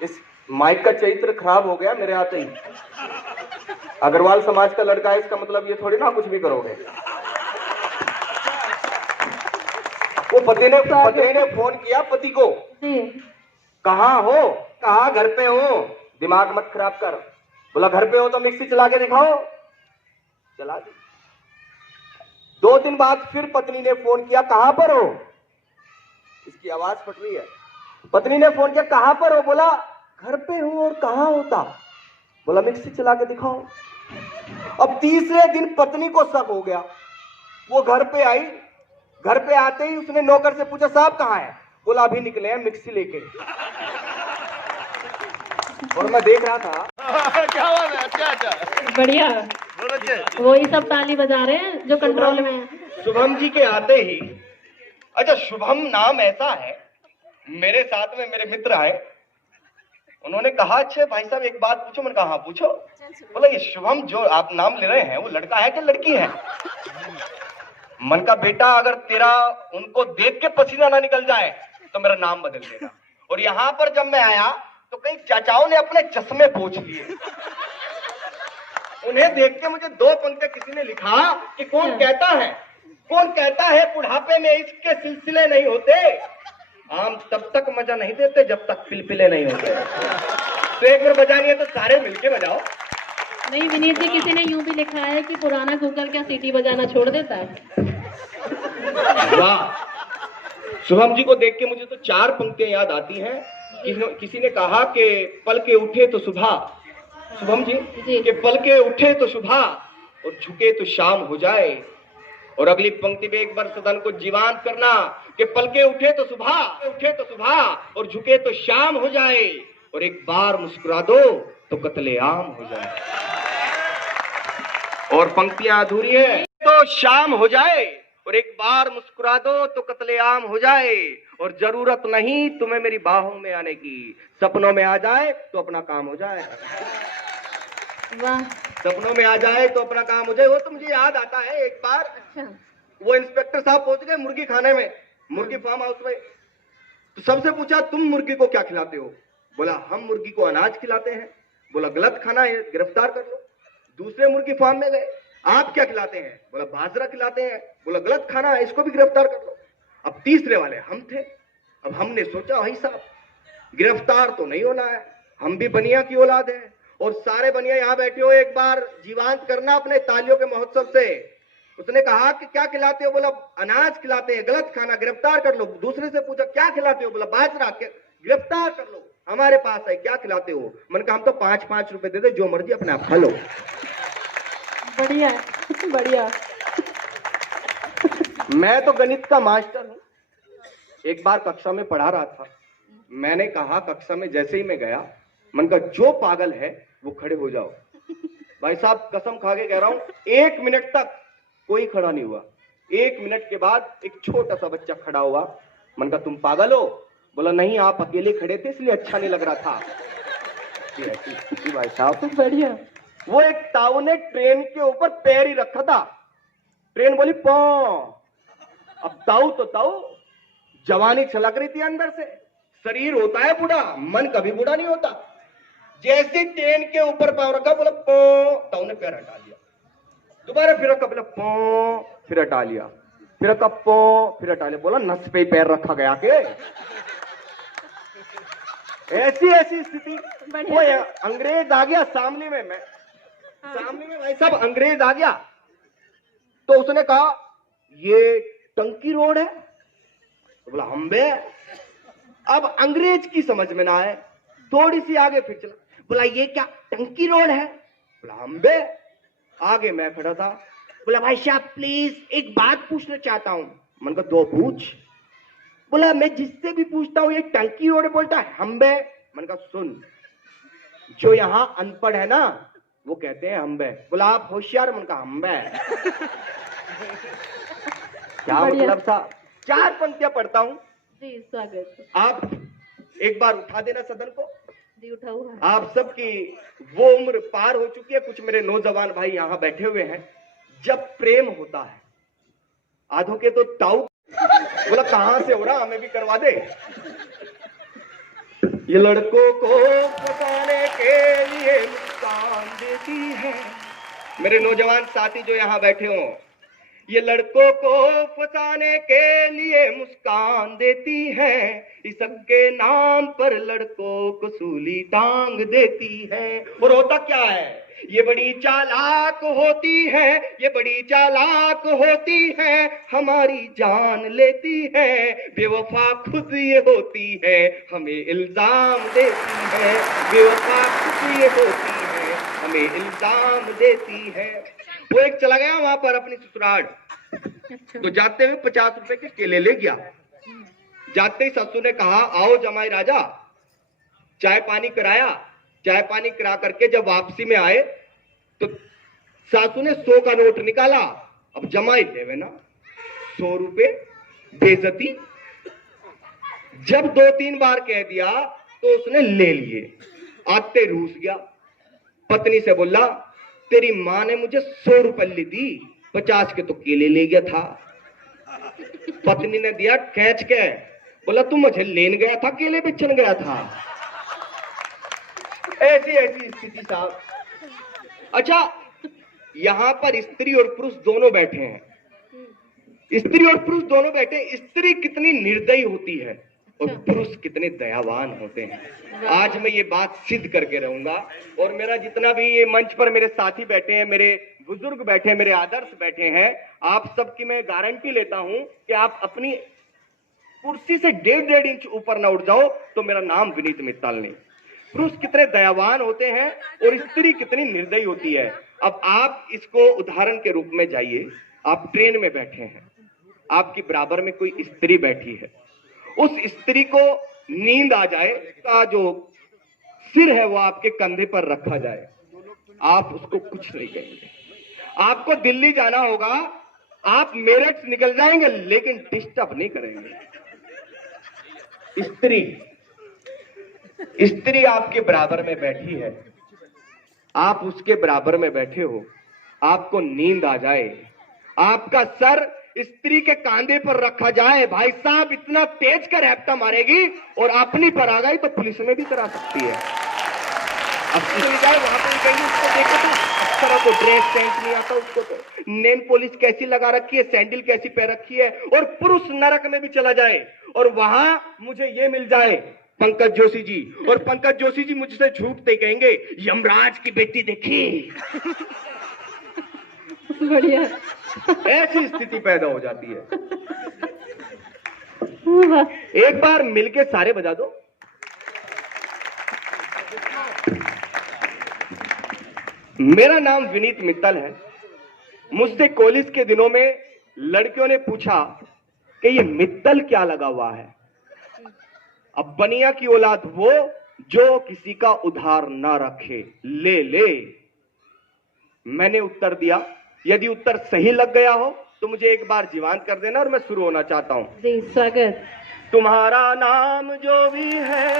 इस माइक का चरित्र खराब हो गया मेरे आते ही। अग्रवाल समाज का लड़का है, इसका मतलब ये थोड़ी ना कुछ भी करोगे। वो पति ने फोन किया पति को, कहाँ हो? कहा घर पे हो। दिमाग मत खराब कर। बोला घर पे हो तो मिक्सी चला के दिखाओ। चला दी। 2 दिन बाद फिर पत्नी ने फोन किया, कहां पर हो? इसकी आवाज फट रही है। पत्नी ने फोन किया, कहां पर हो? बोला घर पे हूं। और कहां होता? बोला मिक्सी चला के दिखाओ। अब तीसरे दिन पत्नी को शक हो गया। वो घर पे आई। घर पे आते ही उसने नौकर से पूछा, साहब कहां है? बोला अभी निकले हैं मिक्सी लेके। और मैं देख रहा था। क्या बात है, अच्छा बढ़िया। वही सब ताली बजा रहे हैं जो कंट्रोल में है। शुभम जी के आते ही, अच्छा शुभम नाम ऐसा है, मेरे साथ में मेरे मित्र आए, उन्होंने कहा अच्छा भाई साहब एक बात पूछो। मैंने कहा हाँ पूछो। बोला ये शुभम जो आप नाम ले रहे हैं वो लड़का है कि लड़की है? मन का बेटा अगर तेरा उनको देख के पसीना ना निकल जाए तो मेरा नाम बदल देगा। और यहां पर जब मैं आया तो कई चाचाओं ने अपने चश्मे पोंछ लिए। उन्हें देख के मुझे 2 पंक्ति किसी ने लिखा कि कौन कहता है बुढ़ापे में इसके सिलसिले नहीं होते। आम तब तक मजा नहीं देते जब तक पिलपिले नहीं होते। तो एक बार बजानी है तो सारे मिलके बजाओ। नहीं विनीत जी, किसी ने यूं भी लिखा है कि पुराना गूगल क्या सीटी बजाना छोड़ देता है। वाह। शुभम जी को देख के मुझे तो 4 पंक्तियां याद आती हैं। किसी ने कहा कि पल के उठे तो सुबह, शुभम जी कि पल के उठे तो सुबह और झुके तो शाम हो जाए। और अगली पंक्ति में एक बार सदन को जीवांत करना कि पल के उठे तो सुबह और झुके तो शाम हो जाए। और एक बार मुस्कुरा दो तो कत्लेआम हो जाए। और पंक्तियां अधूरी है तो शाम हो जाए और एक बार मुस्कुरा दो तो कत्लेआम हो जाए। और जरूरत नहीं तुम्हें मेरी बाहों में आने की, सपनों में आ जाए तो अपना काम हो जाए। वाह। सपनों में आ जाए तो अपना काम हो जाए। वो तो मुझे याद आता है एक बार। अच्छा। वो इंस्पेक्टर साहब पहुंच गए मुर्गी खाने में, मुर्गी फार्म हाउस में। तो सबसे पूछा तुम मुर्गी को क्या खिलाते हो? बोला हम मुर्गी को अनाज खिलाते हैं। बोला गलत खाना है, गिरफ्तार कर लो। दूसरे मुर्गी फार्म में गए, आप क्या खिलाते हैं? बोला बाजरा खिलाते हैं। बोला गलत खाना है, इसको भी गिरफ्तार कर लो। अब तीसरे वाले हम थे। अब हमने सोचा भाई साहब गिरफ्तार तो नहीं होना है, हम भी बनिया की औलाद है और सारे बनिया यहां बैठे हो, एक बार जीवांत करना अपने तालियों के महोत्सव से। उसने कहा कि क्या खिलाते हो? बोला अनाज खिलाते हैं, गलत खाना, गिरफ्तार कर लो। दूसरे से पूछा क्या खिलाते हो? बोला बाजरा, गिरफ्तार कर लो। हमारे पास है, क्या खिलाते हो? मैंने कहा हम तो 5-5 रुपए दे दे, जो मर्जी अपने आप खा लो। बढ़िया है, बढ़िया। मैं तो गणित का मास्टर हूं। एक बार कक्षा में पढ़ा रहा था, मैंने कहा कक्षा में जैसे ही मैं गया, मन का जो पागल है वो खड़े हो जाओ। भाई साहब कसम खा के कह रहा हूं 1 मिनट तक कोई खड़ा नहीं हुआ। 1 मिनट के बाद एक छोटा सा बच्चा खड़ा हुआ। मन का तुम पागल हो? बोला नहीं आप अकेले खड़े थे इसलिए अच्छा नहीं लग रहा था। भाई साहब बढ़िया। वो एक ताऊ ने ट्रेन के ऊपर पैर ही रखा था। ट्रेन बोली पौ। अब ताऊ तो ताऊ, जवानी छलक रही थी अंदर से। शरीर होता है बूढ़ा, मन कभी बूढ़ा नहीं होता। जैसे ट्रेन के ऊपर पाँव रखा, बोला पौ, ताऊ ने पैर हटा लिया। दोबारा फिर रखा, बोला पौ, फिर हटा लिया। फिर रखा पौ, फिर हटा लिया। बोला नस पे ही पैर रखा गया के? ऐसी स्थिति। वो अंग्रेज आ गया सामने में, भाई साहब अंग्रेज आ गया तो उसने कहा ये टंकी रोड है। तो बोला हम बे। अब अंग्रेज की समझ में ना आए, थोड़ी सी आगे फिर चला, बोला ये क्या टंकी रोड है? बोला हम बे। आगे मैं खड़ा था। बोला भाई साहब प्लीज एक बात पूछना चाहता हूं। मन का दो पूछ। बोला मैं जिससे भी पूछता हूं ये टंकी रोड बोलता है हम बे। मन का सुन, जो यहां अनपढ़ है ना वो कहते हैं हम बे। बोला आप होशियार? मन का हम बे। क्या मतलब था? 4 पंक्तियां पढ़ता हूं जी। स्वागत। आप एक बार उठा देना सदन को। जी उठा हुआ है। आप सबकी वो उम्र पार हो चुकी है। कुछ मेरे नौजवान भाई यहां बैठे हुए हैं। जब प्रेम होता है, आधों के तो ताऊ। बोला कहां से हो रहा, हमें भी करवा दे। ये लड़कों को फंसाने के लिए मुस्कान देती है। मेरे नौजवान साथी जो यहाँ बैठे हो, ये लड़कों को फंसाने के लिए मुस्कान देती है, इस सबके नाम पर लड़कों को सूली टांग देती है। और होता क्या है, ये बड़ी चालाक होती है, ये बड़ी चालाक होती है, हमारी जान लेती है, बेवफा खुद ये होती है, हमें इल्जाम देती है, बेवफा खुद ये होती है, हमें इल्जाम देती है। वो एक चला गया वहां पर अपनी ससुराल, तो जाते हुए 50 रुपए के केले ले गया। जाते ही ससुर ने कहा, आओ जमाई राजा, चाय पानी कराया। चाय पानी करा करके जब वापसी में आए तो सासू ने 100 का नोट निकाला। अब जमाई लेवे ना 100 रुपए, बेइज्जती। जब 2-3 बार कह दिया तो उसने ले लिए। आते रूस गया, पत्नी से बोला, तेरी माँ ने मुझे 100 रुपये दी, 50 के तो केले ले गया था। पत्नी ने दिया खींच के, बोला तू मुझे लेन गया था, केले बेचन गया था। ऐसी ऐसी स्थिति साहब। अच्छा, यहां पर स्त्री और पुरुष दोनों बैठे हैं। स्त्री और पुरुष दोनों बैठे। स्त्री कितनी निर्दयी होती है और पुरुष कितने दयावान होते हैं। आज मैं ये बात सिद्ध करके रहूंगा। और मेरा जितना भी ये मंच पर मेरे साथी बैठे हैं, मेरे बुजुर्ग बैठे हैं, मेरे आदर्श बैठे हैं, आप सबकी मैं गारंटी लेता हूं कि आप अपनी कुर्सी से 1.5 इंच ऊपर ना उठ जाओ तो मेरा नाम विनीत मित्तल नहीं। पुरुष कितने दयावान होते हैं और स्त्री कितनी निर्दयी होती है। अब आप इसको उदाहरण के रूप में जाइए। आप ट्रेन में बैठे हैं, आपकी बराबर में कोई स्त्री बैठी है। उस स्त्री को नींद आ जाए, का जो सिर है वो आपके कंधे पर रखा जाए, आप उसको कुछ नहीं कहेंगे। आपको दिल्ली जाना होगा, आप मेरठ निकल जाएंगे लेकिन डिस्टर्ब नहीं करेंगे। स्त्री आपके बराबर में बैठी है, आप उसके बराबर में बैठे हो, आपको नींद आ जाए, आपका सर स्त्री के कांधे पर रखा जाए, भाई साहब इतना तेज कर रैप्टा मारेगी और अपनी पर आ गई तो पुलिस में भी करा सकती है। अब किसी जाए वहां पर कहीं उसको देखो तो अक्सर को ड्रेस सेंस नहीं आता, उसको तो नेल पॉलिश कैसी लगा रखी है, सैंडल कैसी पहन रखी है। और पुरुष नरक में भी चला जाए और वहां मुझे ये मिल जाए पंकज जोशी जी, और पंकज जोशी जी मुझसे झूठते कहेंगे यमराज की बेटी देखी। बढ़िया। ऐसी स्थिति पैदा हो जाती है। एक बार मिलके सारे बजा दो। मेरा नाम विनीत मित्तल है। मुझसे कॉलेज के दिनों में लड़कियों ने पूछा कि ये मित्तल क्या लगा हुआ है। अब बनिया की औलाद वो जो किसी का उधार ना रखे, ले ले। मैंने उत्तर दिया, यदि उत्तर सही लग गया हो तो मुझे एक बार जीवांत कर देना और मैं शुरू होना चाहता हूं। जी स्वागत। तुम्हारा नाम जो भी है,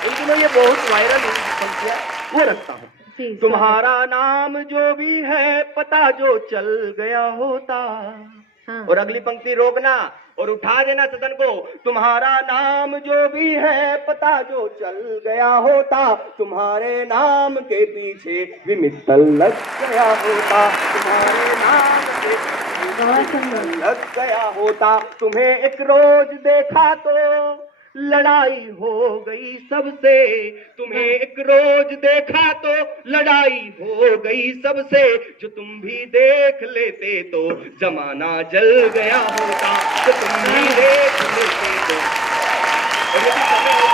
इन दिनों ये बहुत वायरल है, वो रखता हूं। तुम्हारा नाम जो भी है, पता जो चल गया होता। हाँ। और अगली पंक्ति रोकना और उठा देना सदन को। तुम्हारा नाम जो भी है, पता जो चल गया होता, तुम्हारे नाम के पीछे भी मित्तल लग गया होता, तुम्हारे नाम के पीछे लग गया होता। तुम्हें एक रोज देखा तो लड़ाई हो गई सबसे, तुम्हें एक रोज देखा तो लड़ाई हो गई सबसे, जो तुम भी देख लेते तो जमाना जल गया होता, जो